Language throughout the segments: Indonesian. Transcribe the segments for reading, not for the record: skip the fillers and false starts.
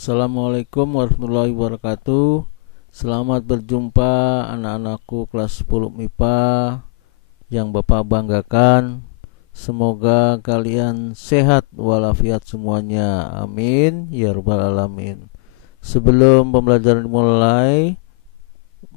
Assalamualaikum warahmatullahi wabarakatuh. Selamat berjumpa anak-anakku kelas 10 MIPA yang Bapak banggakan. Semoga kalian sehat walafiat semuanya. Amin ya rabbal alamin. Sebelum pembelajaran dimulai,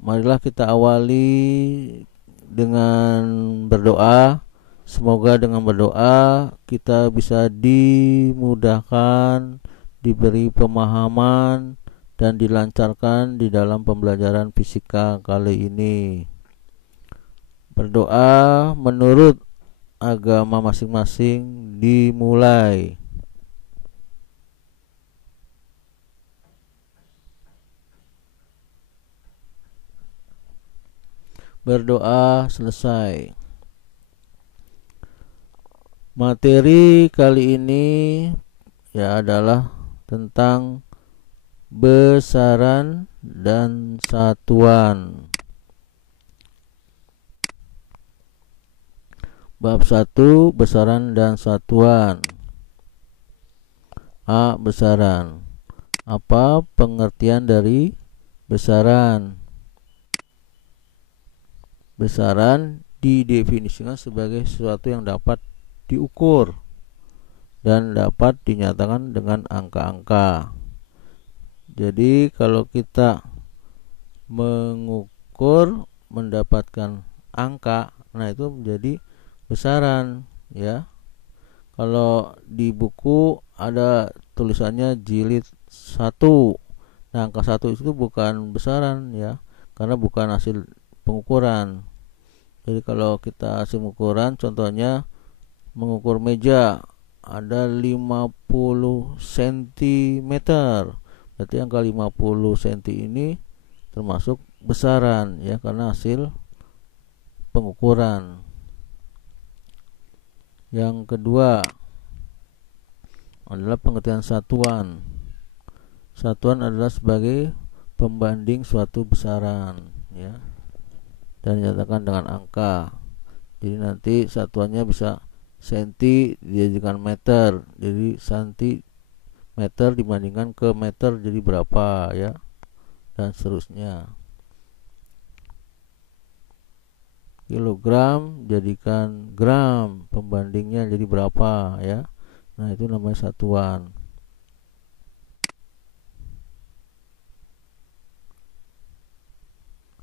marilah kita awali dengan berdoa. Semoga dengan berdoa kita bisa dimudahkan, diberi pemahaman, dan dilancarkan di dalam pembelajaran fisika kali ini. Berdoa menurut agama masing-masing dimulai. Berdoa selesai. Materi kali ini adalah tentang besaran dan satuan. Bab 1, besaran dan satuan. A. Besaran. Apa pengertian dari besaran? Besaran didefinisikan sebagai sesuatu yang dapat diukur dan dapat dinyatakan dengan angka-angka. Jadi kalau kita mengukur mendapatkan angka, nah itu menjadi besaran ya. Kalau di buku ada tulisannya jilid 1. Nah, angka 1 itu bukan besaran ya, karena bukan hasil pengukuran. Jadi kalau kita hasil pengukuran, contohnya mengukur meja ada 50 cm. Berarti angka 50 cm ini termasuk besaran ya, karena hasil pengukuran. Yang kedua adalah pengertian satuan. Satuan adalah sebagai pembanding suatu besaran ya, dan dinyatakan dengan angka. Jadi nanti satuannya bisa senti dijadikan meter, jadi santimeter dibandingkan ke meter jadi berapa ya, dan seterusnya. Kilogram jadikan gram, pembandingnya jadi berapa ya. Nah, itu namanya satuan.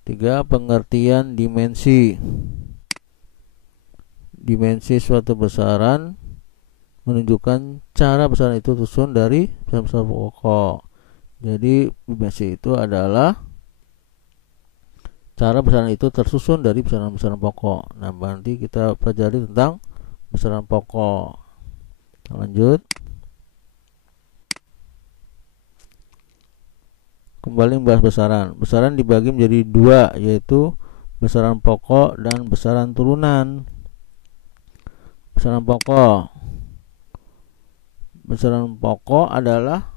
Tiga, pengertian dimensi. Dimensi suatu besaran menunjukkan cara besaran itu tersusun dari besaran-besaran pokok. Jadi dimensi itu adalah cara besaran itu tersusun dari besaran-besaran pokok. Nah, nanti kita pelajari tentang besaran pokok. Lanjut. Kembali membahas besaran. Besaran dibagi menjadi dua, yaitu besaran pokok dan besaran turunan. Besaran pokok. Besaran pokok adalah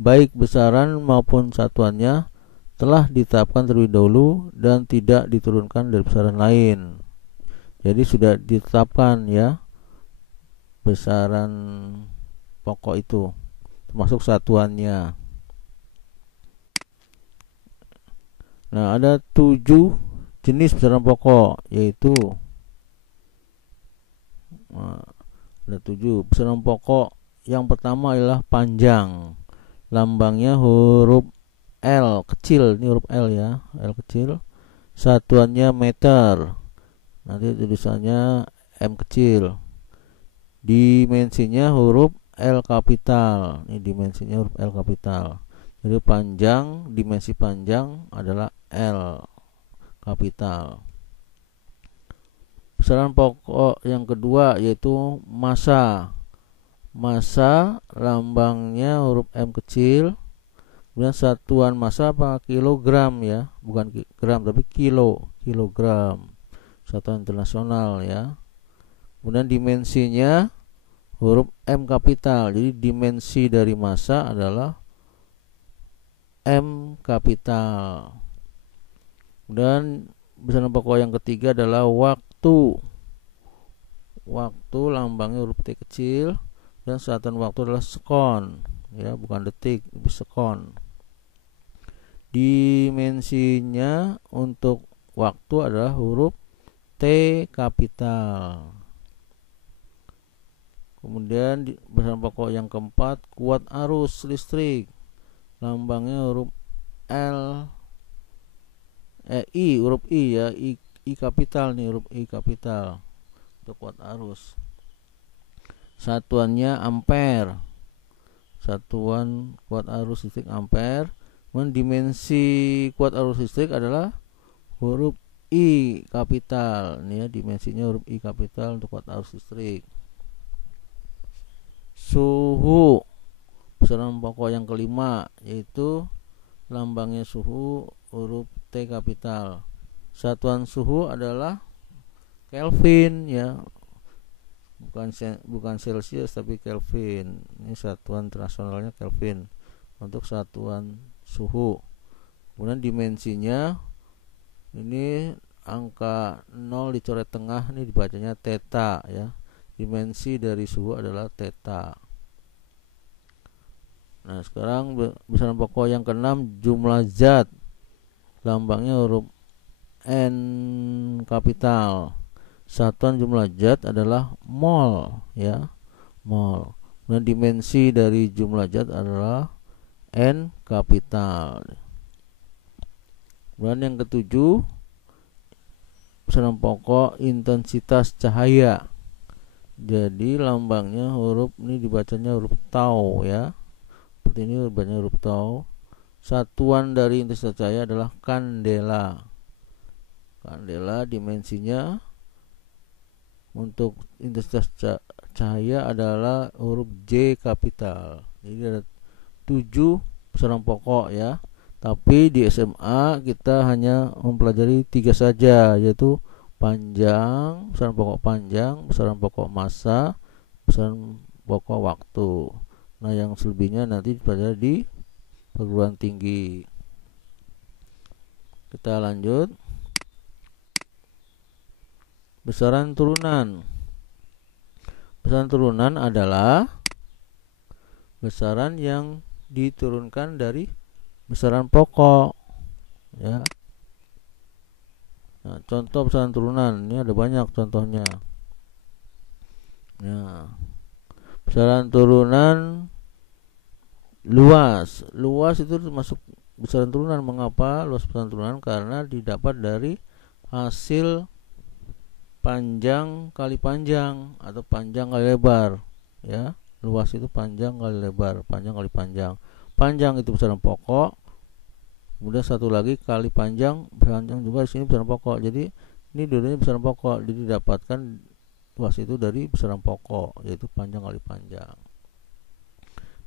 baik besaran maupun satuannya telah ditetapkan terlebih dahulu dan tidak diturunkan dari besaran lain. Jadi sudah ditetapkan ya besaran pokok itu, termasuk satuannya. Nah, ada 7 jenis besaran pokok, yaitu ada 7 besaran pokok. Yang pertama adalah panjang. Lambangnya huruf L kecil, ini huruf L ya, L kecil. Satuannya meter. Nanti tulisannya M kecil. Dimensinya huruf L kapital. Ini dimensinya huruf L kapital. Jadi panjang, dimensi panjang adalah L kapital. Besaran pokok yang kedua yaitu massa. Massa lambangnya huruf M kecil. Kemudian satuan massa apa? Kilogram ya, bukan gram tapi kilogram. Satuan internasional ya. Kemudian dimensinya huruf M kapital. Jadi dimensi dari massa adalah M kapital. Dan besaran pokok yang ketiga adalah waktu. Waktu lambangnya huruf T kecil dan satuan waktu adalah sekon. ya, bukan detik, tapi sekon. Dimensinya untuk waktu adalah huruf T kapital. Kemudian besaran pokok yang keempat, kuat arus listrik, lambangnya huruf L, I, huruf I ya, I kapital nih, huruf I kapital untuk kuat arus. Satuannya ampere, satuan kuat arus listrik ampere. Kemudian dimensi kuat arus listrik adalah huruf I kapital, ini ya, dimensinya huruf I kapital untuk kuat arus listrik. Suhu, besaran pokok yang kelima, yaitu lambangnya suhu huruf T kapital. Satuan suhu adalah Kelvin ya, bukan Celsius tapi Kelvin. Ini satuan internasionalnya Kelvin untuk satuan suhu. Kemudian dimensinya ini angka 0 dicoret tengah, ini dibacanya theta ya. Dimensi dari suhu adalah theta. Nah, sekarang besaran pokok yang keenam, jumlah zat, lambangnya huruf N kapital. Satuan jumlah zat adalah mol ya, mol. Nah, dimensi dari jumlah zat adalah N kapital. Kemudian yang ketujuh, besaran pokok intensitas cahaya. Jadi lambangnya huruf, ini dibacanya huruf tau ya, seperti ini bacanya huruf tau. Satuan dari intensitas cahaya adalah kandela. Kandela dimensinya untuk intensitas cahaya adalah huruf J kapital. Jadi ada 7 besaran pokok ya. Tapi di SMA kita hanya mempelajari 3 saja, yaitu panjang, besaran pokok panjang, besaran pokok massa, besaran pokok waktu. Nah, yang selebihnya nanti dipelajari di perguruan tinggi. Kita lanjut. Besaran turunan. Besaran turunan adalah besaran yang diturunkan dari besaran pokok ya. Nah, contoh besaran turunan ini ada banyak contohnya. Nah, besaran turunan luas. Luas itu termasuk besaran turunan. Mengapa luas besaran turunan? Karena didapat dari hasil panjang kali panjang atau panjang kali lebar ya. Luas itu panjang kali lebar, panjang kali panjang. Panjang itu besaran pokok. Kemudian satu lagi kali panjang juga di sini besaran pokok. Jadi ini dua-duanya besaran pokok. Jadi didapatkan luas itu dari besaran pokok, yaitu panjang kali panjang.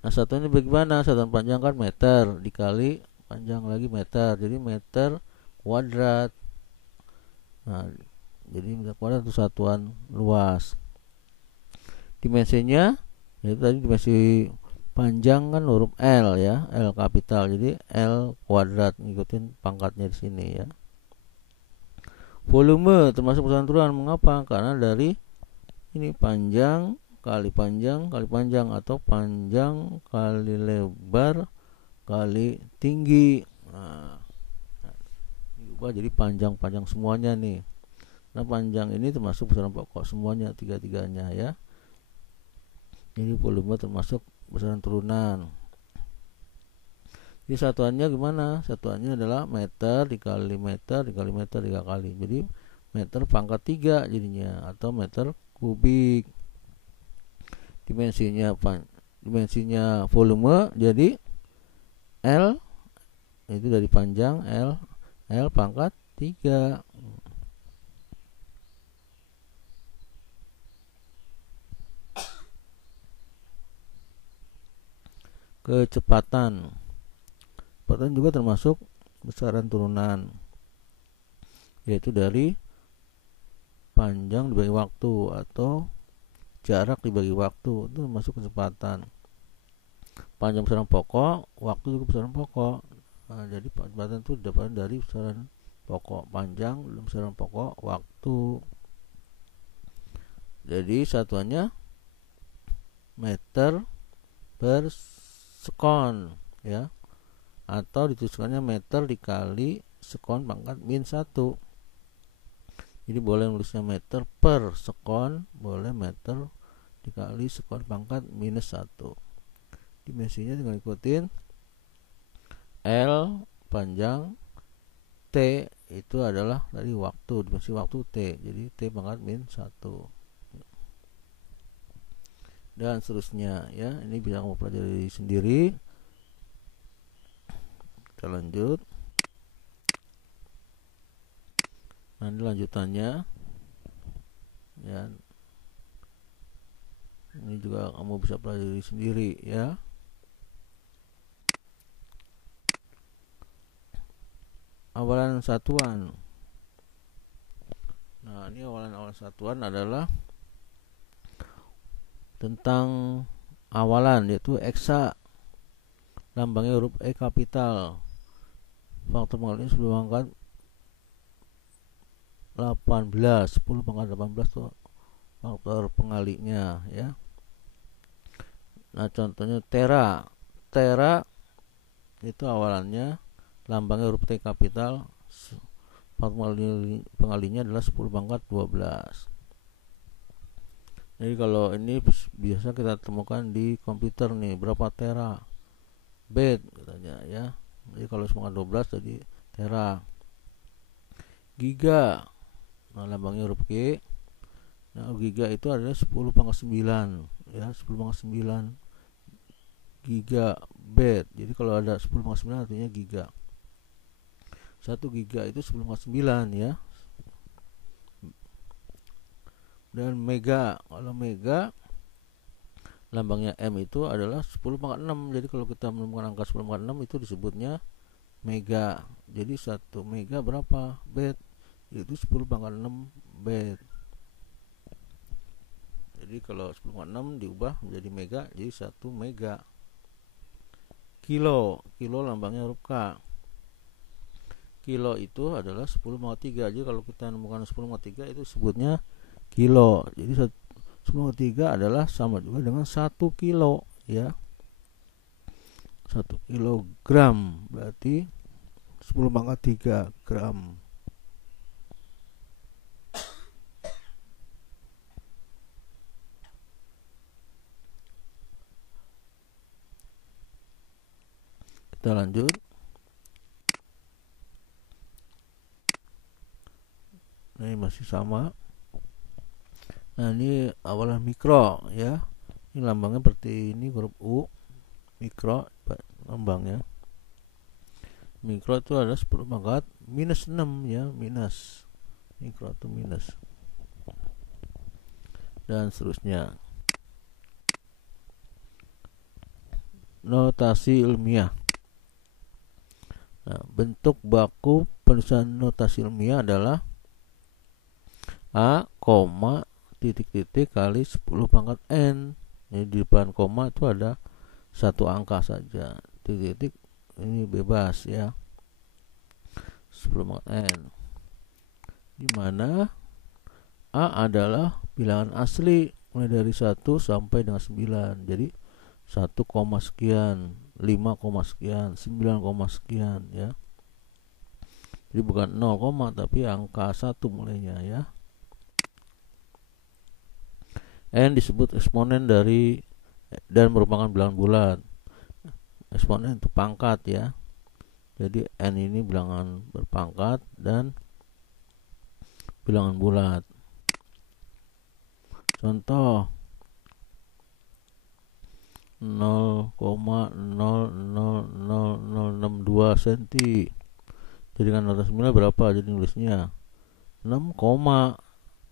Nah, satuannya bagaimana? Satuan panjang kan meter dikali panjang lagi meter. Jadi meter kuadrat. Nah, jadi meter kuadrat itu satuan luas. Dimensinya yaitu tadi dimensi panjang kan huruf L ya, L kapital. Jadi L kuadrat, ngikutin pangkatnya di sini ya. Volume termasuk besaran turunan. Mengapa? Karena dari ini panjang kali panjang kali panjang atau panjang kali lebar kali tinggi. Nah, diubah jadi panjang semuanya nih. Nah, panjang ini termasuk besaran pokok semuanya, tiga-tiganya ya. Ini volume termasuk besaran turunan. Jadi satuannya gimana? Satuannya adalah meter dikali meter dikali meter 3 kali. Jadi meter pangkat 3 jadinya, atau meter kubik. Dimensinya volume jadi L itu dari panjang, L pangkat 3. Kecepatan juga termasuk besaran turunan, yaitu dari panjang dibagi waktu atau jarak dibagi waktu, itu termasuk kecepatan. Panjang besaran pokok, waktu juga besaran pokok. Nah, jadi kecepatan itu dapat dari besaran pokok panjang, besaran pokok waktu. Jadi satuannya meter per sekon ya, atau dituliskannya meter dikali sekon pangkat min 1. Jadi boleh nulisnya meter per sekon, boleh meter dikali sekon pangkat minus 1. Dimensinya tinggal ikutin L panjang, T itu adalah tadi waktu, dimensi waktu T, jadi T pangkat min 1 dan seterusnya ya. Ini bisa kamu pelajari sendiri. Kita lanjut. Nah, ini lanjutannya ya. Ini juga kamu bisa pelajari sendiri ya. Awalan satuan. Nah, ini awalan satuan adalah tentang awalan, yaitu eksa, lambangnya huruf E kapital, faktor pengalinya 10 pangkat 18, 10 pangkat 18 tuh faktor pengalinya ya. Nah, contohnya tera. Tera itu awalannya lambangnya huruf T kapital, faktor pengalinya adalah 10 pangkat 12. Jadi kalau ini biasa kita temukan di komputer nih, berapa tera byte katanya ya. Jadi kalau 12 tadi tera. Giga, nah lambangnya huruf G. Nah, giga itu adalah 10 pangkat 9 ya, 10 pangkat 9 giga byte. Jadi kalau ada 10 pangkat 9 artinya giga. 1 giga itu 10 pangkat 9 ya. Dan mega, kalau mega lambangnya M itu adalah 10 pangkat 6. Jadi kalau kita menemukan angka 10 pangkat 6 itu disebutnya mega. Jadi 1 mega berapa byte? Yaitu 10 pangkat 6 byte. Jadi kalau 10 pangkat 6 diubah menjadi mega, jadi 1 mega. Kilo, kilo lambangnya huruf K. Kilo itu adalah 10 pangkat 3. Jadi kalau kita menemukan 10 pangkat 3 itu sebutnya kilo. Jadi 10/3 adalah sama juga dengan 1 kilo ya. 1 kilogram berarti 10/3 gram. Kita lanjut. Nah, ini masih sama. Nah, ini awalan mikro ya. Ini lambangnya seperti ini, huruf U. Mikro lambangnya. Mikro itu ada 10 pangkat minus 6 ya, minus. Mikro itu minus. Dan seterusnya. Notasi ilmiah. Nah, bentuk baku penulisan notasi ilmiah adalah A, titik-titik kali 10 pangkat N. Jadi di depan koma itu ada satu angka saja. Titik-titik ini bebas ya. 10 pangkat N. Di mana A adalah bilangan asli mulai dari 1 sampai dengan 9. Jadi 1, sekian, 5, sekian, 9, sekian ya. Jadi bukan 0, tapi angka 1 mulainya ya. N disebut eksponen dari dan merupakan bilangan bulat. Eksponen itu pangkat ya. Jadi N ini bilangan berpangkat dan bilangan bulat. Contoh 0,000062 cm. Jadi kan notasi nilai berapa? Jadi nulisnya 6,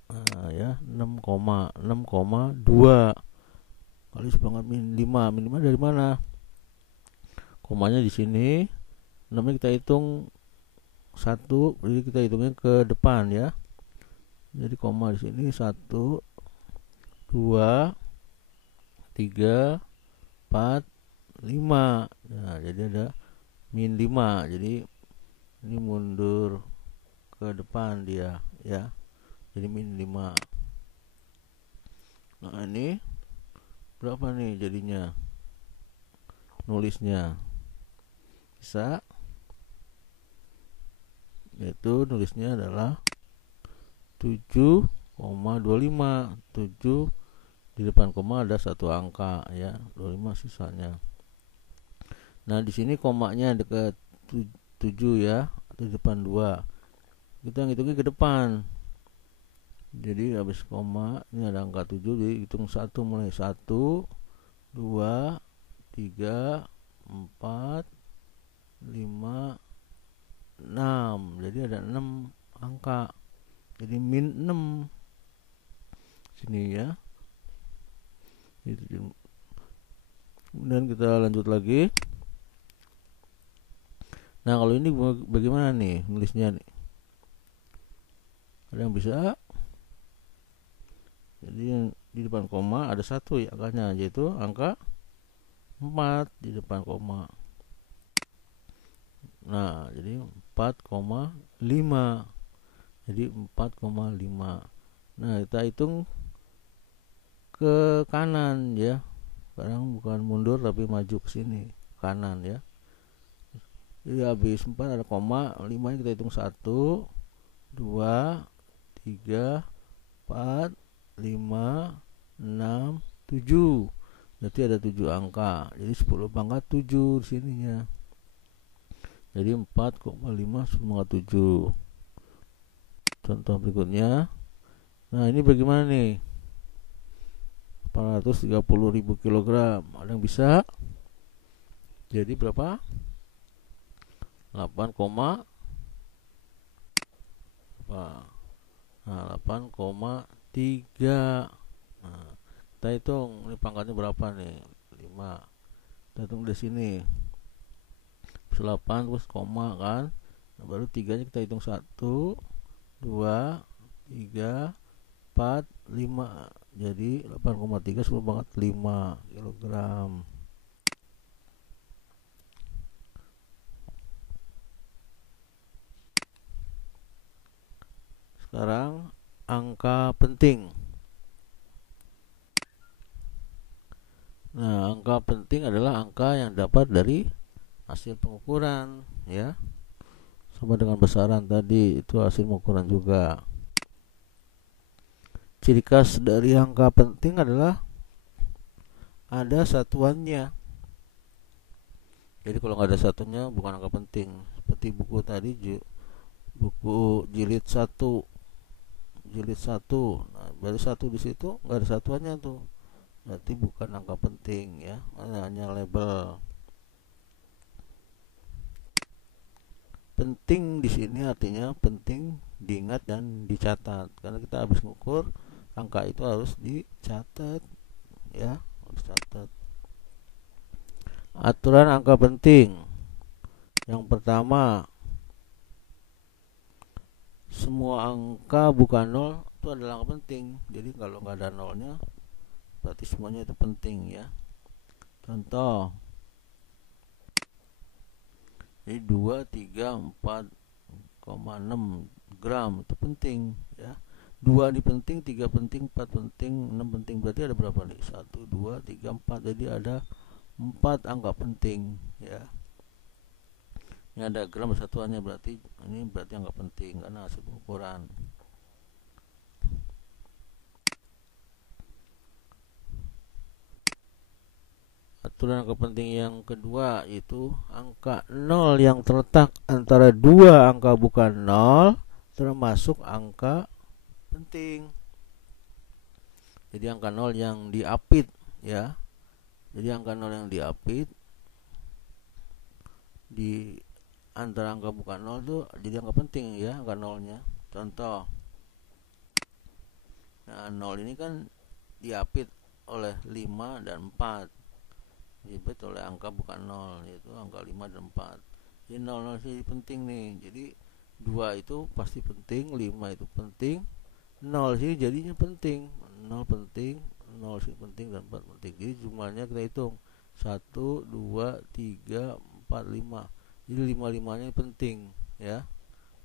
nah, ya 6,2 kali sebangat min 5. Min 5 dari mana? Komanya di sini. 6 kita hitung 1, jadi kita hitungnya ke depan ya. Jadi koma di sini 1, 2, 3, 4, 5. Nah, jadi ada min 5. Jadi ini mundur ke depan dia ya. Jadi min 5. Nah, ini berapa nih jadinya? nulisnya. Bisa, yaitu nulisnya adalah 7,25. 7 di depan koma ada satu angka ya, 25 sisanya. Nah di sini komanya dekat 7 ya, di depan 2. Kita ngitungnya ke depan. Jadi habis koma ini ada angka 7, jadi hitung 1 mulai 1, 2, 3, 4, 5, 6. Jadi ada 6 angka. Jadi min 6 sini ya. Kemudian kita lanjut lagi. Nah kalau ini bagaimana nih nulisnya nih? Ada yang bisa? Jadi yang di depan koma ada 1 ya angkanya, yaitu angka 4 di depan koma. Nah jadi 4,5. Jadi 4,5. Nah kita hitung ke kanan ya. Sekarang bukan mundur tapi maju ke sini, kanan ya. Jadi habis 4 ada koma, 5 kita hitung 1, 2, 3, 4, 5, 6, 7. Berarti ada 7 angka. Jadi 10 pangkat 7 di sininya. Jadi 4,5 10 pangkat 7. Contoh berikutnya. Nah ini bagaimana nih? 830.000 kg. Ada yang bisa? Jadi berapa? 8,3. Nah, kita hitung ini pangkatnya berapa nih? 5. Kita hitung di sini. 8 terus koma kan. Nah, baru 3-nya kita hitung 1, 2, 3, 4, 5. Jadi 8,3 10 pangkat 5 kilogram. Sekarang angka penting. Nah, angka penting adalah angka yang dapat dari hasil pengukuran ya. Sama dengan besaran tadi, itu hasil pengukuran juga. Ciri khas dari angka penting adalah ada satuannya. Jadi kalau nggak ada satunya bukan angka penting. Seperti buku tadi, buku jilid 1. Nah, berarti 1 di situ nggak ada satuannya tuh. Berarti bukan angka penting ya, hanya label. Penting di sini artinya penting diingat dan dicatat. Karena kita habis mengukur, angka itu harus dicatat ya, harus catat. Aturan angka penting. Yang pertama, semua angka bukan 0 itu adalah angka penting. Jadi kalau nggak ada nolnya berarti semuanya itu penting ya. Contoh, jadi 2, 3, 4,6 gram itu penting ya. 2 ini penting, 3 penting, 4 penting, 6 penting. Berarti ada berapa nih? 1, 2, 3, 4. Jadi ada 4 angka penting ya. Ini ada gram satuannya, berarti ini berarti angka penting karena hasil pengukuran. Aturan angka penting yang kedua yaitu angka 0 yang terletak antara dua angka bukan 0 termasuk angka penting. Jadi angka 0 yang diapit ya. Jadi angka 0 yang diapit di antara angka bukan 0 itu jadi angka penting ya, angka 0-nya. Contoh, nah 0 ini kan diapit oleh 5 dan 4, diapit oleh angka bukan 0, yaitu angka 5 dan 4. Jadi 0 jadi penting nih. Jadi 2 itu pasti penting, 5 itu penting, 0 sih jadinya penting. 0 penting, 0 sih penting, dan 4 penting. Jadi jumlahnya kita hitung 1, 2, 3, 4, 5. Jadi 5-5-nya penting ya.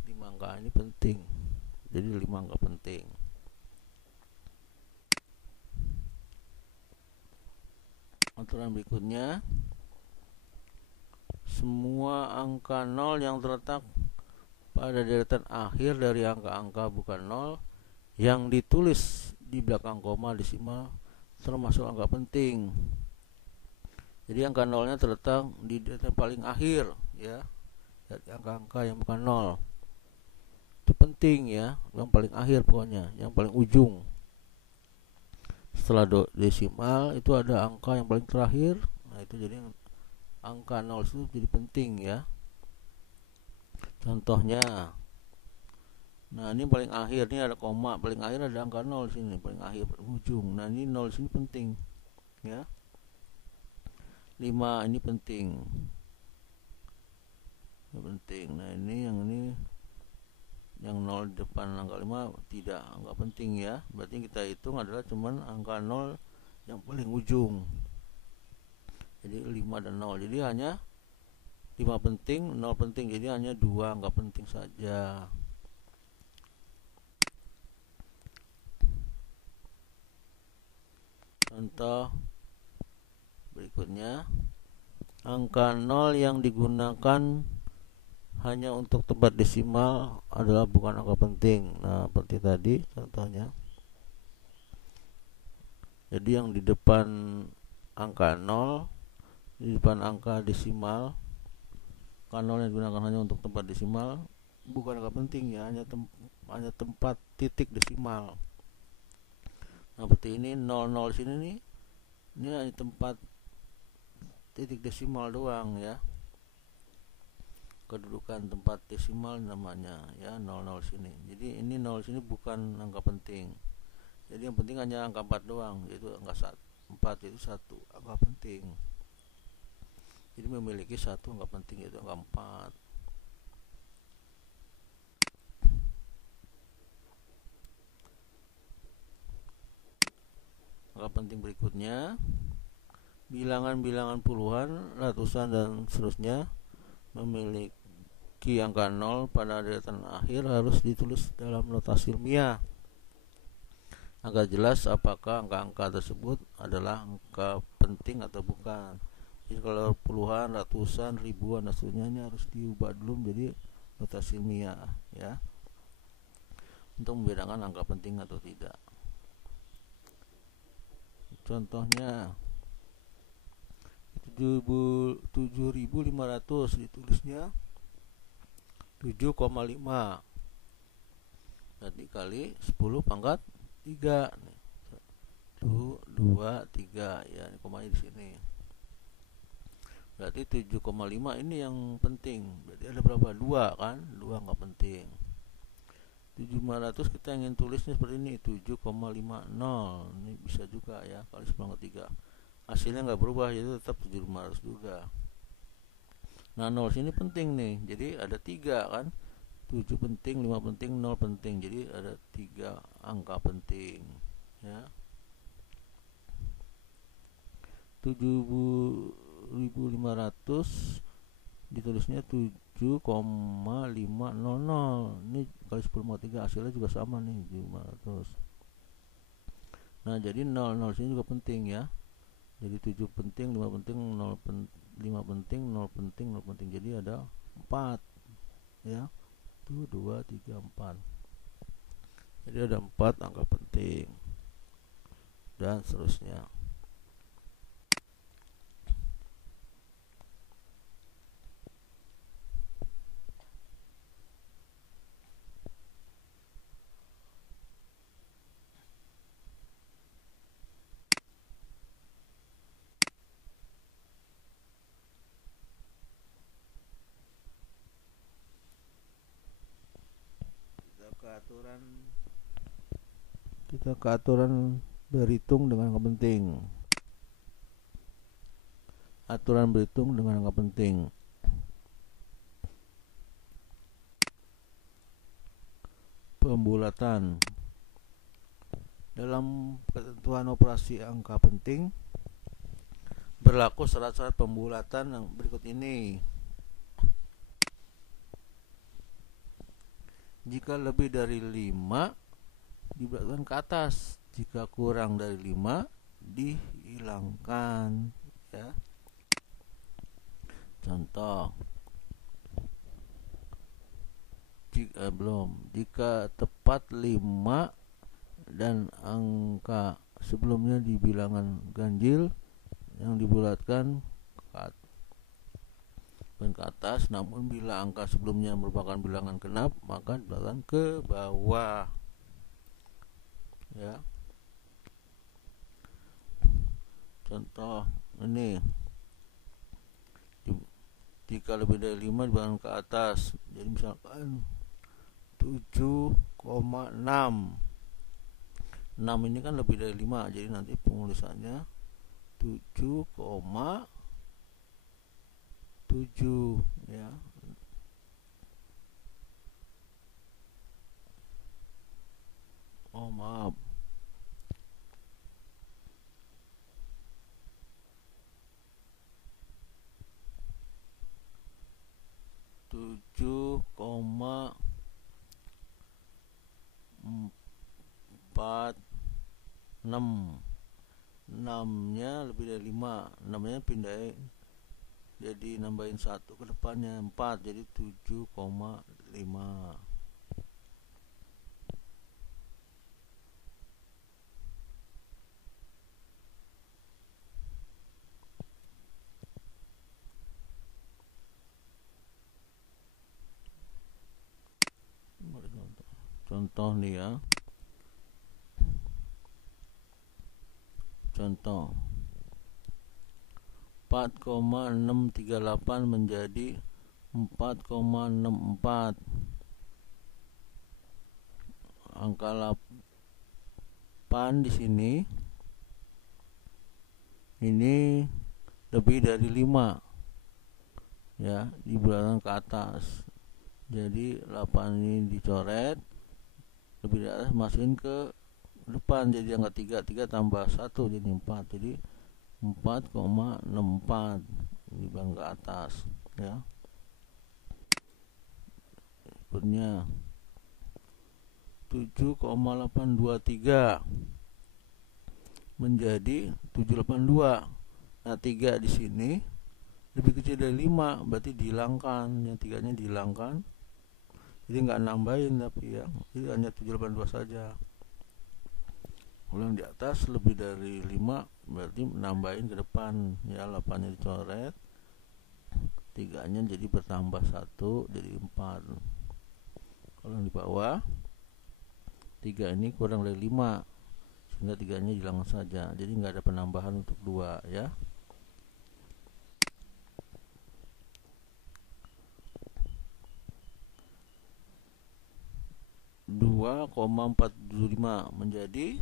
5 angka ini penting. Jadi 5 angka penting. Aturan berikutnya, semua angka 0 yang terletak pada deretan akhir dari angka-angka bukan 0 yang ditulis di belakang koma desimal termasuk angka penting. Jadi angka 0-nya terletak di deretan paling akhir ya, dari angka-angka yang bukan 0. Itu penting ya, yang paling akhir pokoknya, yang paling ujung. Setelah desimal itu ada angka yang paling terakhir. Nah, itu jadi angka 0 itu jadi penting ya. Contohnya, nah ini paling akhir, ini ada koma, paling akhir ada angka 0 sini, paling akhir ujung. Nah, ini 0 sini penting ya. 5 ini penting. Ini penting. Nah, ini yang 0 di depan angka 5 tidak, enggak penting ya. Berarti yang kita hitung adalah cuman angka 0 yang paling ujung. Jadi 5 dan 0. Jadi hanya 5 penting, 0 penting. Jadi hanya 2 angka penting saja. Contoh berikutnya, angka 0 yang digunakan hanya untuk tempat desimal adalah bukan angka penting. Nah, seperti tadi contohnya. Jadi yang di depan angka 0, di depan angka desimal, angka 0 yang digunakan hanya untuk tempat desimal bukan angka penting ya, hanya tempat titik desimal. Nah, seperti ini 00 sini nih. Ini hanya tempat titik desimal doang ya. Kedudukan tempat desimal namanya ya, 00 sini. Jadi ini 0 sini bukan angka penting. Jadi yang penting hanya angka 4 doang, yaitu angka 4 itu 1 angka penting. Jadi memiliki 1 angka penting, yaitu angka 4. Angka penting berikutnya, bilangan-bilangan puluhan, ratusan dan seterusnya memiliki angka 0 pada deretan akhir harus ditulis dalam notasi ilmiah agar jelas apakah angka-angka tersebut adalah angka penting atau bukan. Jadi kalau puluhan, ratusan, ribuan dan seterusnya ini harus diubah dulu menjadi notasi ilmiah ya, untuk membedakan angka penting atau tidak. Contohnya 7.500 ditulisnya 7,5. Berarti kali 10 pangkat 3 nih. 1, 2, 3 ya, ini komanya di sini. Berarti 7,5 ini yang penting. Berarti ada berapa? 2 kan? 2 nggak penting. 7.500 kita ingin tulisnya seperti ini, 7,50. Ini bisa juga ya, kali 10 pangkat 3. Hasilnya nggak berubah, jadi tetap 7.500 juga. Nah, 0 sini penting nih. Jadi ada 3 kan? 7 penting, 5 penting, 0 penting. Jadi ada 3 angka penting ya. 7.500 ditulisnya 7,500. Ini kali 10,3 hasilnya juga sama nih, 7.500. Nah, jadi 00 sini juga penting ya. Jadi 7 penting, 5 penting, 0 5 penting, 0 penting, 0 penting. Jadi ada 4 ya. 1, 2, 3, 4. Jadi ada 4 angka penting dan seterusnya. Kita ke aturan berhitung dengan angka penting. Aturan berhitung dengan angka penting. Pembulatan. Dalam ketentuan operasi angka penting berlaku syarat-syarat pembulatan yang berikut ini. Jika lebih dari 5 dibulatkan ke atas, jika kurang dari 5 dihilangkan ya. Contoh contoh, jika tepat 5 dan angka sebelumnya di bilangan ganjil yang dibulatkan ke atas, namun bila angka sebelumnya merupakan bilangan genap maka dibulatkan ke bawah, ya. Contoh ini, jika lebih dari 5 dibulatkan ke atas, jadi misalkan 7,6. 6 ini kan lebih dari 5, jadi nanti penulisannya 7,7, ya. Oh, maaf. Tujuh koma empat enam. 6-nya lebih dari 5, 6-nya pindahin, jadi nambahin 1 ke depannya 4, jadi 7,5. Contoh nih ya. Contoh 4,638 menjadi 4,64. Angka 8 di sini ini lebih dari 5, ya, dibulatkan ke atas. Jadi 8 ini dicoret, lebih dari atas masukin ke depan, jadi angka 3 tambah 1 jadi 4, jadi 4,64 dibulatkan ke atas, ya. Berikutnya 7,823 menjadi 782. Nah, 3 di sini lebih kecil dari 5, berarti dihilangkan, yang 3-nya dihilangkan. Jadi nggak nambahin, tapi ya, jadi hanya 782 saja. Kalau yang di atas lebih dari 5 berarti nambahin ke depan, ya, 8-nya dicoret, 3-nya jadi bertambah 1 jadi 4. Kalau yang di bawah 3 ini kurang dari 5, sehingga 3-nya hilangkan saja, jadi nggak ada penambahan untuk 2, ya. Dua koma 475 menjadi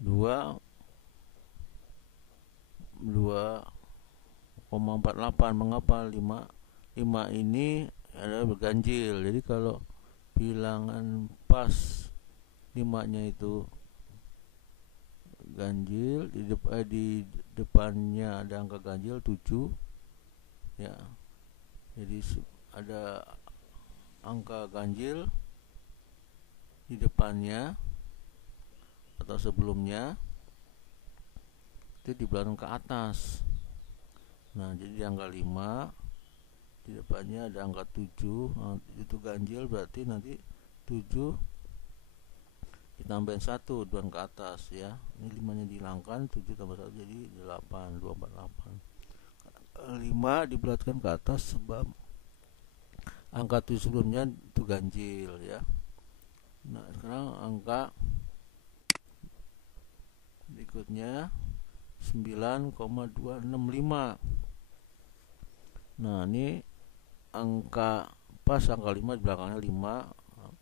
2,48. Mengapa 5 ini adalah berganjil? Jadi kalau bilangan pas 5-nya itu ganjil, di depannya ada angka ganjil 7, ya. Jadi ada angka ganjil di depannya atau sebelumnya itu dibulatkan ke atas. Nah, jadi di angka 5 di depannya ada angka 7, nah, itu ganjil, berarti nanti 7 ditambahin 1 dan ke atas, ya. Ini 5-nya dihilangkan, 7 tambah 1 jadi 8, 248. 5 dibulatkan ke atas sebab angka 7 sebelumnya itu ganjil, ya. Nah, sekarang angka berikutnya 9,265. Nah, ini angka pas, angka 5 di belakangnya 5,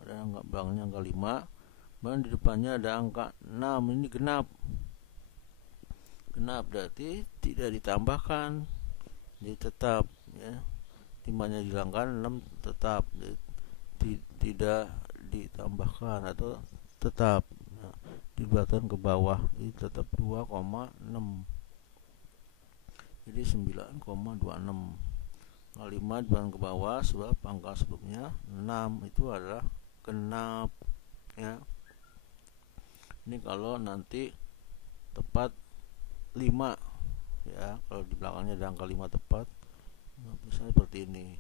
dan angka belakangnya angka 5, dan di depannya ada angka 6. Ini genap berarti tidak ditambahkan, jadi tetap, ya. 5-nya dihilangkan, 6 tetap, jadi tidak ditambahkan atau tetap. Nah, dibulatkan ke bawah, ini tetap 2,6, jadi 9,26. 5 dibulatkan ke bawah sebab angka sebelumnya 6 itu adalah genap, ya. Ini kalau nanti tepat 5, ya. Kalau di belakangnya ada angka 5 tepat, Misalnya seperti ini.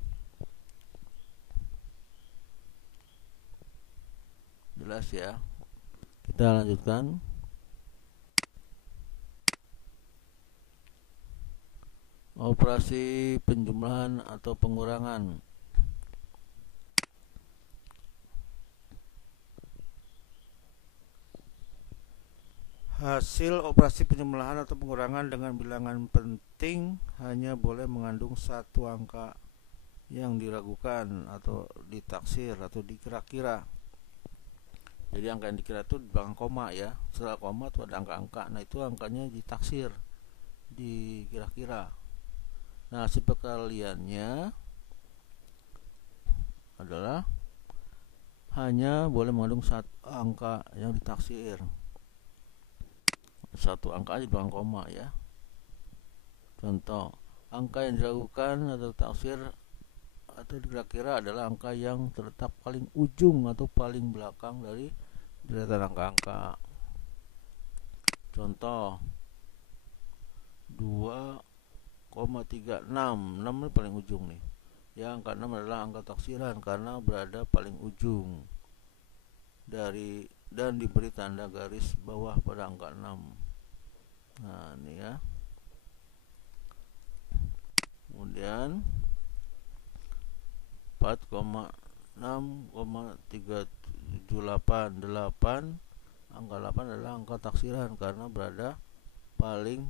Jelas ya. Kita lanjutkan. Operasi penjumlahan atau pengurangan. Hasil operasi penjumlahan atau pengurangan dengan bilangan penting hanya boleh mengandung satu angka yang diragukan atau ditaksir atau dikira-kira. Jadi angka yang dikira itu di belakang koma ya. Setelah koma itu ada angka-angka. Nah itu angkanya ditaksir, dikira-kira. Nah hasil perkaliannya adalah hanya boleh mengandung satu angka yang ditaksir. Satu angka aja di belakang koma ya. Contoh, angka yang diragukan atau taksir atau dikira-kira adalah angka yang terletak paling ujung atau paling belakang dari deretan angka-angka. Contoh 2,36, 6 ini paling ujung nih. Ya, angka 6 adalah angka taksiran karena berada paling ujung dari dan diberi tanda garis bawah pada angka 6. Nah ini ya. Kemudian 4,6,378, angka 8 adalah angka taksiran karena berada paling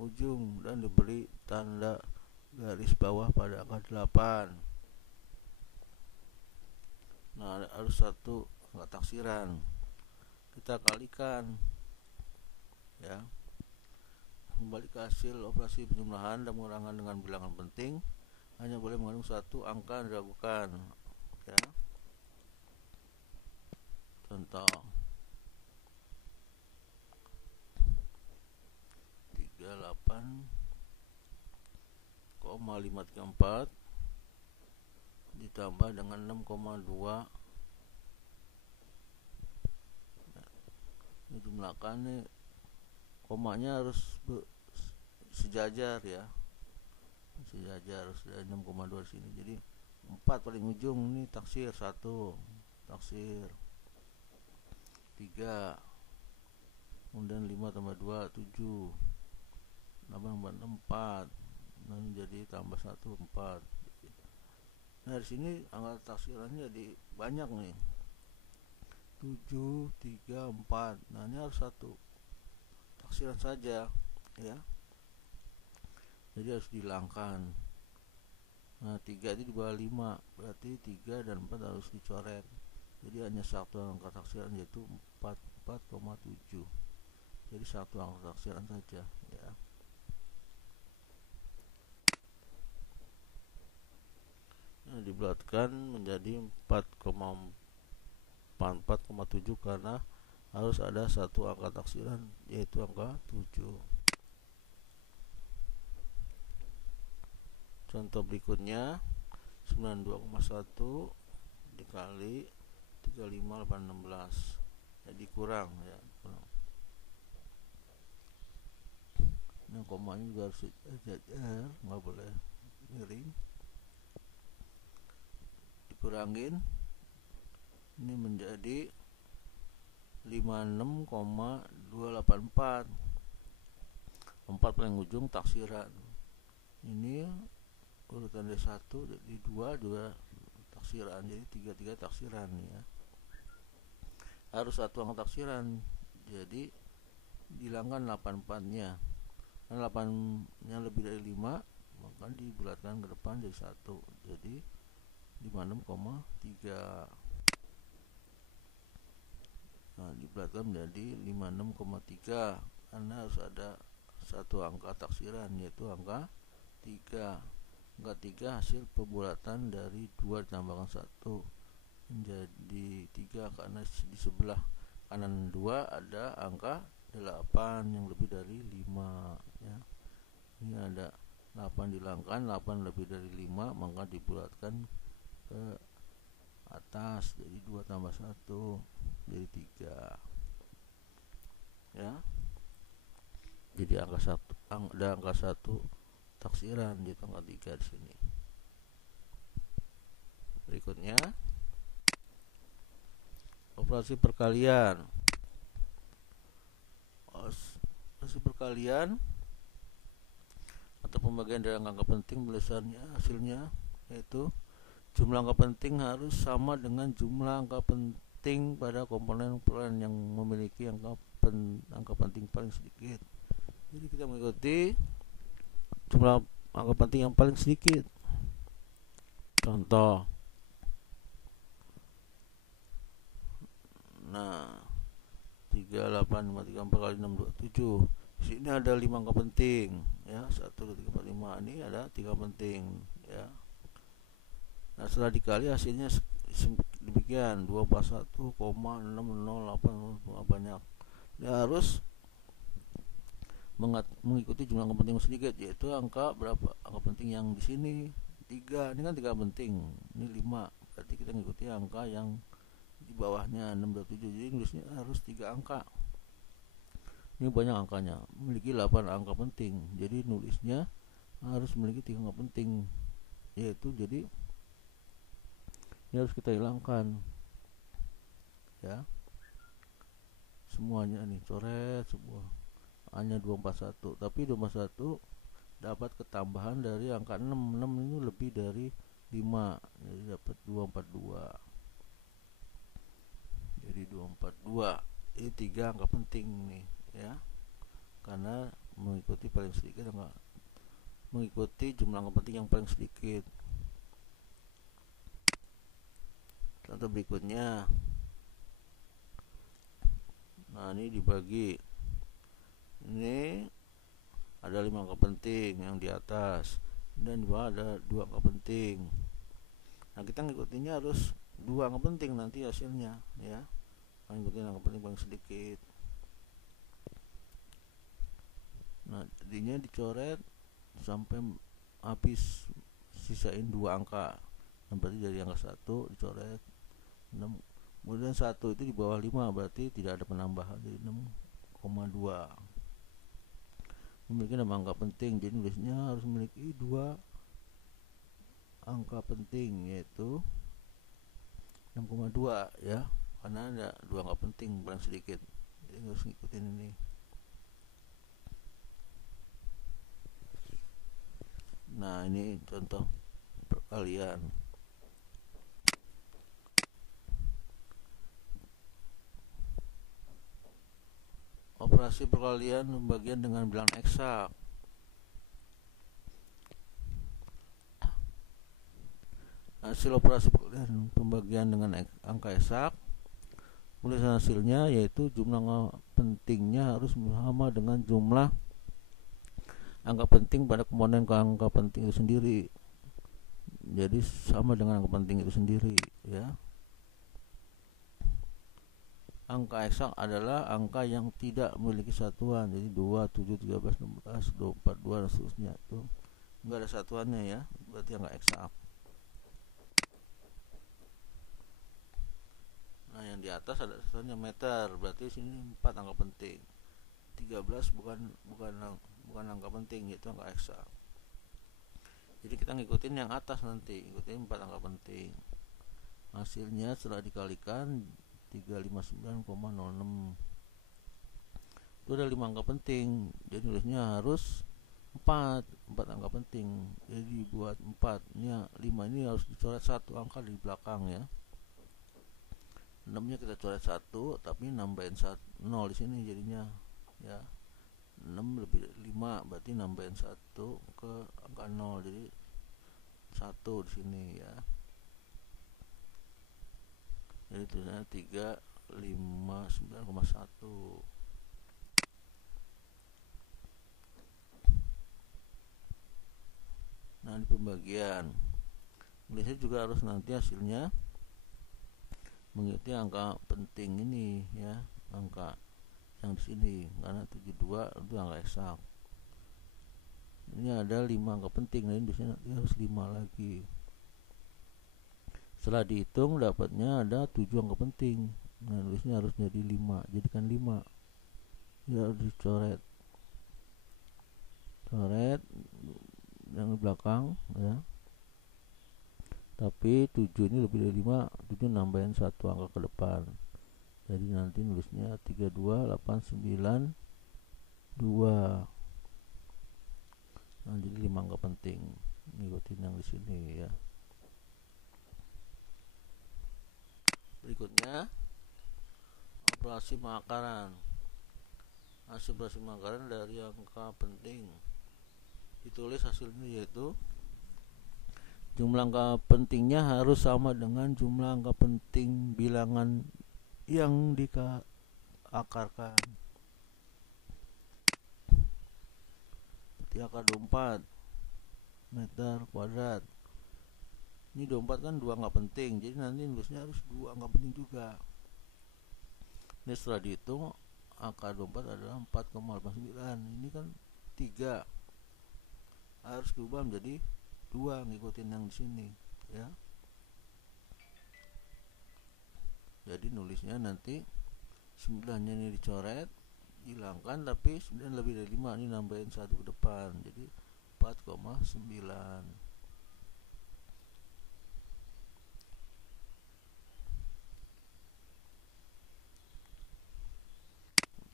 ujung dan diberi tanda garis bawah pada angka 8. Nah harus satu angka taksiran, kita kalikan ya. Kembali ke hasil operasi penjumlahan dan pengurangan dengan bilangan penting hanya boleh mengandung satu angka yang diragukan ya. Contoh 38,534 ditambah dengan 6,2. Ini jumlahkan nih, komanya harus sejajar ya, sejajar, harus ada 6,2 di sini. Jadi 4 paling ujung ini taksir 1, taksir 3, kemudian 5 tambah 2 7, 8 tambah 4, nah ini jadi tambah 1 4. Nah di sini angka taksirannya jadi banyak nih, 7 3 4. Nah ini harus satu taksiran saja ya, jadi harus dihilangkan. Nah 3 itu di bawah 5, berarti 3 dan 4 harus dicoret. Jadi hanya satu angka taksiran yaitu 4,7. Jadi satu angka taksiran saja ya. Nah, dibulatkan menjadi 4,7 karena harus ada satu angka taksiran yaitu angka 7. Contoh berikutnya 92,1 dikali 35,816, jadi kurang ya, kurang. Nah komanya juga harus sejajar, nggak boleh miring. Dikurangin ini menjadi 56,284, 4 paling ujung taksiran. Ini urutan dari 1, di 2 juga taksiran, jadi 3 taksiran ya. Harus satu angka taksiran, jadi dihilangkan 84 nya. Karena 8 nya lebih dari 5, maka dibulatkan ke depan jadi 1, jadi 56,3. Nah dibulatkan menjadi 56,3 karena harus ada satu angka taksiran yaitu angka 3. Angka 3 hasil pembulatan dari 2 ditambahkan 1 menjadi 3 karena di sebelah kanan 2 ada angka 8 yang lebih dari 5 ya. Ini ada 8 dihilangkan, 8 lebih dari 5 maka dibulatkan ke atas jadi 2 tambah 1 jadi 3 ya. Jadi angka 1, ada angka 1 taksiran di tanggal 3 di sini. Berikutnya operasi perkalian. Operasi perkalian atau pembagian dari angka penting, tulisannya hasilnya yaitu jumlah angka penting harus sama dengan jumlah angka penting pada komponen yang memiliki angka penting paling sedikit. Jadi kita mengikuti jumlah angka penting yang paling sedikit. Contoh, nah 3853 kali 627. Di sini ada 5 angka penting ya, 1 2 3 4 5. Ini ada 3 penting ya. Nah, setelah dikali hasilnya demikian 241,608 banyak. Dia harus mengikuti jumlah angka penting sedikit, yaitu angka berapa? Angka penting yang di sini 3. Ini kan 3 penting. Ini 5. Berarti kita mengikuti angka yang di bawahnya 627. Jadi nulisnya harus 3 angka. Ini banyak angkanya, memiliki 8 angka penting. Jadi nulisnya harus memiliki 3 angka penting, yaitu jadi ini harus kita hilangkan ya. Semuanya nih coret semua. Hanya 241, tapi 241 dapat ketambahan dari angka 6. 6 ini lebih dari 5, jadi dapat 242. Jadi 242 ini 3 angka penting nih ya, karena mengikuti paling sedikit, mengikuti jumlah angka penting yang paling sedikit. Contoh berikutnya, nah ini dibagi, ini ada 5 angka penting yang di atas dan di bawah ada 2 angka penting. Nah, kita ngikutinya harus 2 angka penting nanti hasilnya ya, ngikutin angka penting paling sedikit. Nah, jadinya dicoret sampai habis, sisain 2 angka. Yang berarti dari angka 1 dicoret 6, kemudian 1 itu di bawah 5, berarti tidak ada penambahan, jadi 6,2. Memiliki 6 angka penting, jadi nulisnya harus memiliki 2 angka penting, yaitu 6,2 ya, karena ada 2 angka penting paling sedikit. Jadi harus ngikutin ini. Nah, ini contoh perkalian. Operasi perkalian pembagian dengan bilangan eksak. Hasil operasi perkalian pembagian dengan angka eksak, tulisan hasilnya yaitu jumlah angka pentingnya harus sama dengan jumlah angka penting pada komponen angka penting itu sendiri. Jadi sama dengan angka penting itu sendiri ya. Angka eksak adalah angka yang tidak memiliki satuan. Jadi 2, 7, 13, 16, 24, 2 dan seterusnya itu enggak ada satuannya ya, berarti angka eksak. Nah, yang di atas ada satuannya meter, berarti sini 4 angka penting. 13 bukan angka penting, yaitu angka eksak. Jadi kita ngikutin yang atas nanti, ngikutin 4 angka penting. Hasilnya setelah dikalikan 359,06. Itu ada 5 angka penting, jadi nulisnya harus 4 angka penting. Jadi buat 4 ini 5 ini harus dicoret 1 angka di belakang ya. 6 nya kita coret 1, tapi nambahin 0 di sini jadinya ya. 6 lebih dari 5, berarti nambahin 1 ke angka 0, jadi 1 di sini ya. Jadi tulisannya 359,1. Nah, di pembagian tulisnya juga harus nanti hasilnya mengikuti angka penting ini ya, angka yang di sini, karena 72 itu angka eksak. Ini ada 5 angka penting, nah ini biasanya harus 5 lagi. Setelah dihitung dapatnya ada 7 angka penting. Nah, tulisnya harus jadi 5, jadikan 5 ya, harus dicoret. Coret yang di belakang ya. Tapi 7 ini lebih dari 5, 7 nambahin 1 angka ke depan. Jadi nanti nulisnya 32892. Nah, jadi 5 angka penting. Ngikutin yang di sini ya. Berikutnya operasi pengakaran. Hasil operasi pengakaran dari angka penting ditulis hasilnya, yaitu jumlah angka pentingnya harus sama dengan jumlah angka penting bilangan yang diakarkan. Seperti akar 24 meter kuadrat. Ini 24 kan 2 angka penting, jadi nanti nulisnya harus 2 angka penting juga. Ini setelah dihitung, akar 24 adalah 4,89. Ini kan 3, harus diubah menjadi 2, ngikutin yang di sini ya. Jadi nulisnya nanti 9-nya ini dicoret, hilangkan, tapi 9 lebih dari 5, ini nambahin 1 ke depan, jadi 4,9.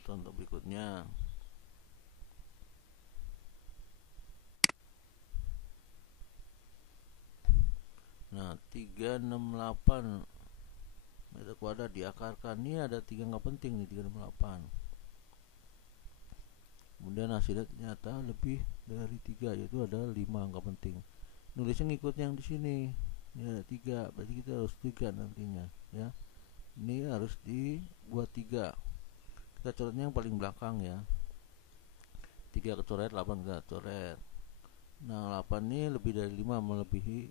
Contoh berikutnya. Nah, 368 meter kuadrat diakarkan. Ini ada 3 angka penting nih, 368. Kemudian hasilnya ternyata lebih dari 3, yaitu ada 5 angka penting. Nulisnya ngikut yang di sini. Ini ada 3, berarti kita harus 3 nantinya ya. Ini harus dibuat 3. Kita coretnya yang paling belakang ya. 3 kecoret, 8 kita coret. Nah, 8 ini lebih dari 5, melebihi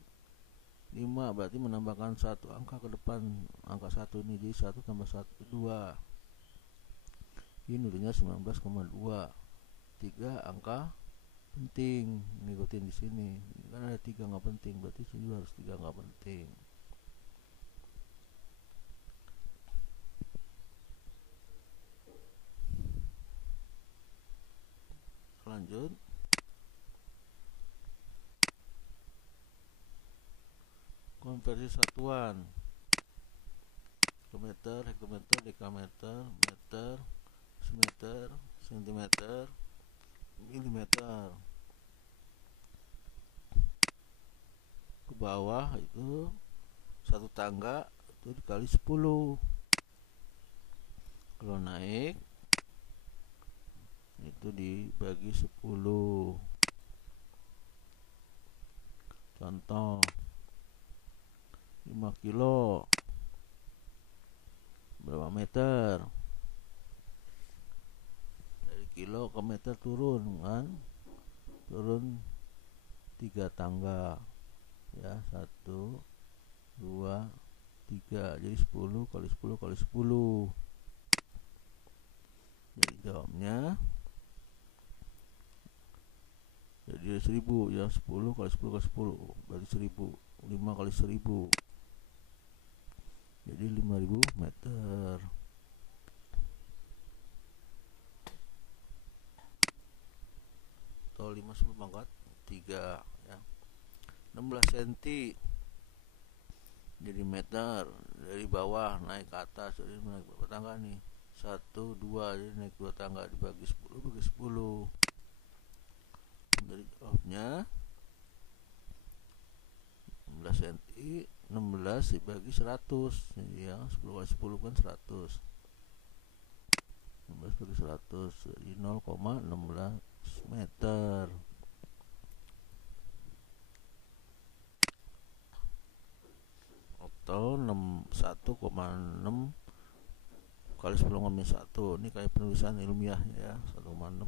5, berarti menambahkan 1 angka ke depan angka 1 ini, jadi 1 tambah 1 2. Ini nulisnya 19,2. 3 angka penting, ngikutin di sini. Ini kan ada 3 angka penting, berarti sini harus 3 angka penting. Lanjut. Konversi satuan. Kilometer, hektometer, dekameter, meter, meter, sentimeter, milimeter. Ke bawah itu satu tangga itu dikali 10. Kalau naik itu dibagi 10. Contoh 5 kilo berapa meter? Dari kilo ke meter turun kan, turun 3 tangga ya, 1 2 3, jadi 10 kali 10 kali 10. Jadi jawabnya jadi 1000 ya, 10 kali 10 kali 10 berarti 1000. 5 kali 1000 jadi 5000 meter. Atau 5 10 pangkat 3 ya. 16 cm jadi meter. Dari bawah naik ke atas, jadi naik berapa tangga nih? 1 2, jadi naik 2 tangga, dibagi 10 bagi 10. Dari jawabnya 16 cm 16 dibagi 100, jadi ya 10 kali 10 kan 100. 16 bagi 100 jadi 0,16 meter. Atau 1,6 kali 10,1. Ini kayak penulisan ilmiah ya, 1,6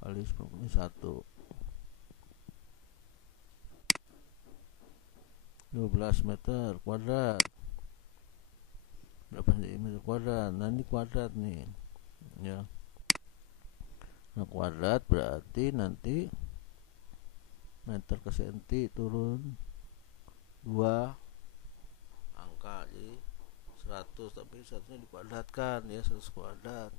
kali 10,1. 12 meter kuadrat. Berapa meter kuadrat? Nah, ini kuadrat nih ya. Nah, kuadrat berarti nanti meter ke senti turun 2 angka, jadi 100, tapi 100-nya dikuadratkan ya, 100 kuadrat.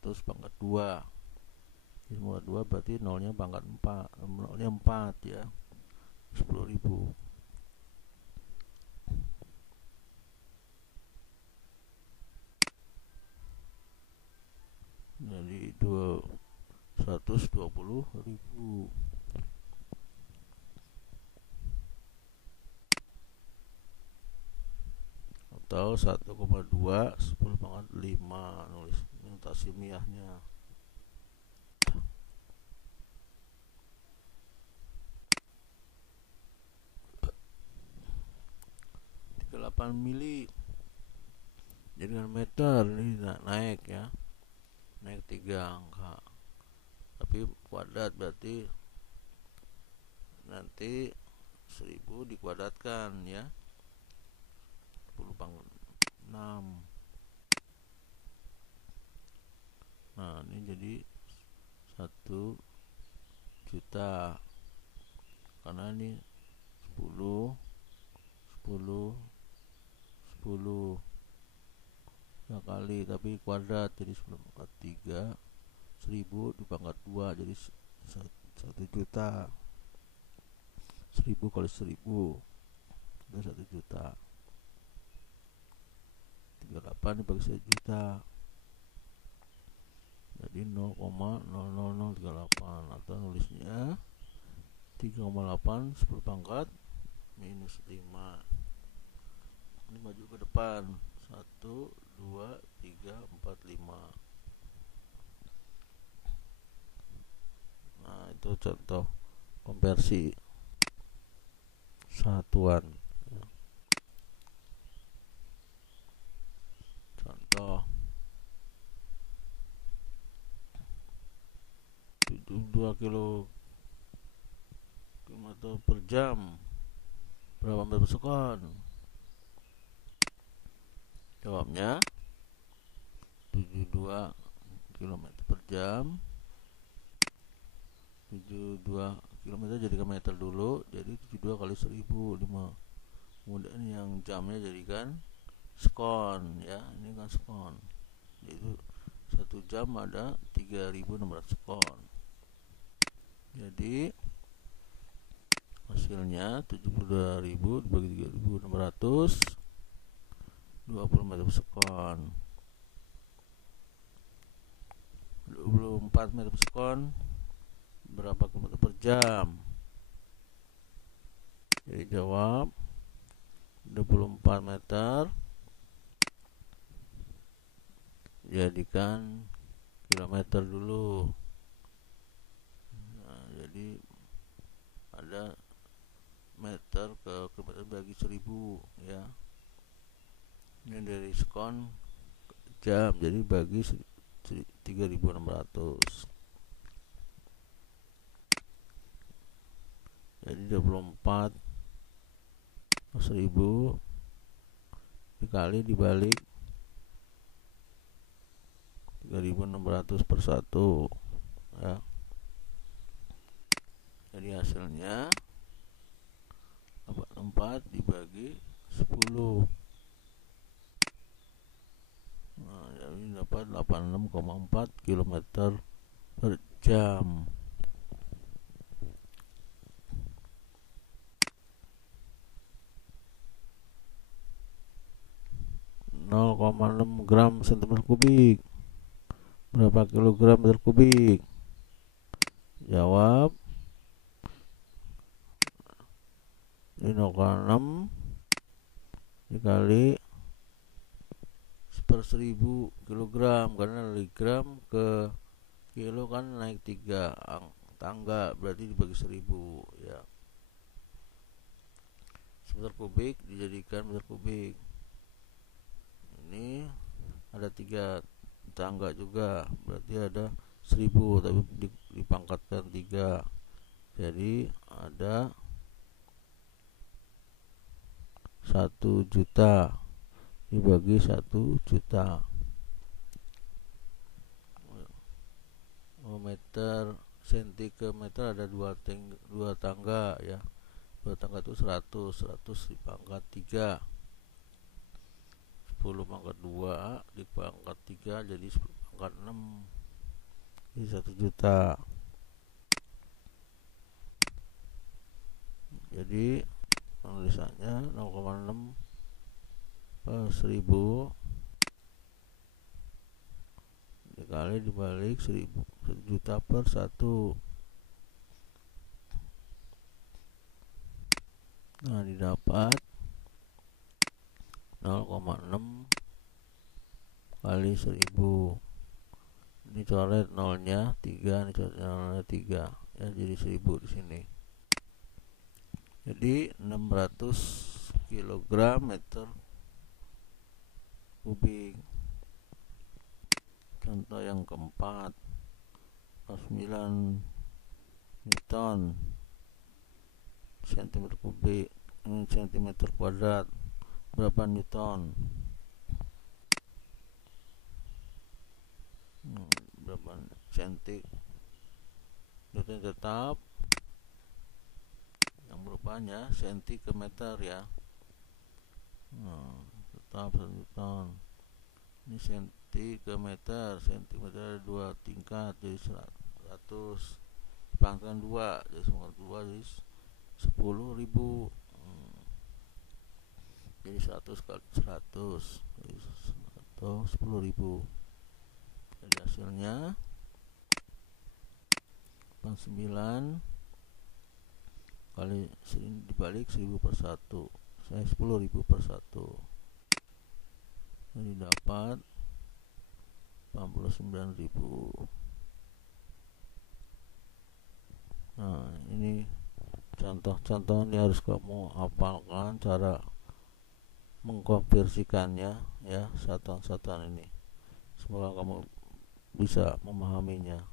100 pangkat 2. 2 berarti nolnya pangkat 4, nolnya 4 ya, 10.000. Jadi 120.000 atau 1,2 10 pangkat 5, nulis notasi ilmiahnya. 38 mili jadi meter. Ini naik ya, naik 3 angka, tapi kuadrat berarti nanti 1000 dikuadratkan ya, 10 pangkat 6. Nah ini jadi 1 juta karena ini 10 10 10 ya kali, tapi kuadrat jadi 10 pangkat 3, 1000 di pangkat 2 jadi 1 juta. 1000 kali 1000 itu 1 juta. 38 dibagi 1 juta jadi 0,00038 atau nulisnya 3,8 10 pangkat minus 5. Ini maju ke depan 1 2 3 4 5. Nah itu contoh konversi satuan. Contoh 72 kilometer per jam berapa meter per sekon? Jawabnya 72 km per jam. 72 km jadikan meter dulu, jadi 72 kali 1000, 5. Kemudian yang jamnya jadikan sekon ya, ini kan sekon, yaitu 1 jam ada 3600 sekon. Jadi hasilnya 72.000 dibagi 3600, 20 meter per sekon. 24 meter per sekon berapa kilometer per jam? Jadi jawab 24 meter jadikan kilometer dulu. Nah, jadi ada meter ke kilometer bagi 1000 ya. Ini dari sekon ke jam, jadi bagi 3600. Jadi 24 1000 dikali dibalik 3600 per 1 ya. Jadi hasilnya 4 dibagi 10. Nah, jadi dapat 86,4 km per jam. 0,6 gram cm kubik berapa kilogram meter kubik? Jawab 0,6 dikali per 1000 kilogram, karena dari gram ke kilo kan naik 3 tangga, berarti dibagi 1000 ya. Meter kubik dijadikan meter kubik. Ini ada 3 tangga juga, berarti ada 1000 tapi dipangkatkan 3, jadi ada 1 juta dibagi 1 juta. Meter senti ke meter ada 2 tangga ya. 2 tangga itu 100 dipangkat 3, 10 pangkat 2 dipangkat 3 jadi 10 pangkat 6 jadi 1 juta. Jadi penulisannya 0,6 per 1000 dikali dibalik 1 juta per 1. Nah, didapat 0,6 kali 1000. Ini coret nolnya 3, ini coret nolnya 3 ya, jadi 1000 di sini. Jadi 600 kg meter kubik. Contoh yang keempat, 9 Newton cm kubik, cm kuadrat, berapa Newton? Berapa cm? Newton tetap yang berubahnya cm ke meter ya. Tetap 1 Newton. Ini cm ke meter, cm 2 tingkat jadi 100 dipangkatkan 2 jadi 2 jadi 10.000. Jadi 100 kali 100 atau 10.000. Jadi hasilnya 9 kali dibalik 1000 per 1, saya 10.000 per 1. Jadi dapat 89.000. Nah, ini contoh-contoh ini harus kamu hafalkan cara mengkonversikannya ya, satuan-satuan ini. Semoga kamu bisa memahaminya.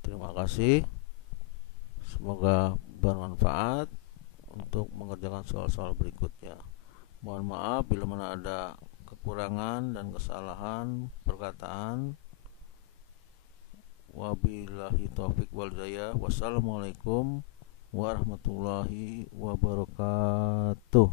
Terima kasih. Semoga bermanfaat untuk mengerjakan soal-soal berikutnya. Mohon maaf bila mana ada kekurangan dan kesalahan perkataan. Wabillahi taufik wal hidayah. Wassalamualaikum warahmatullahi wabarakatuh.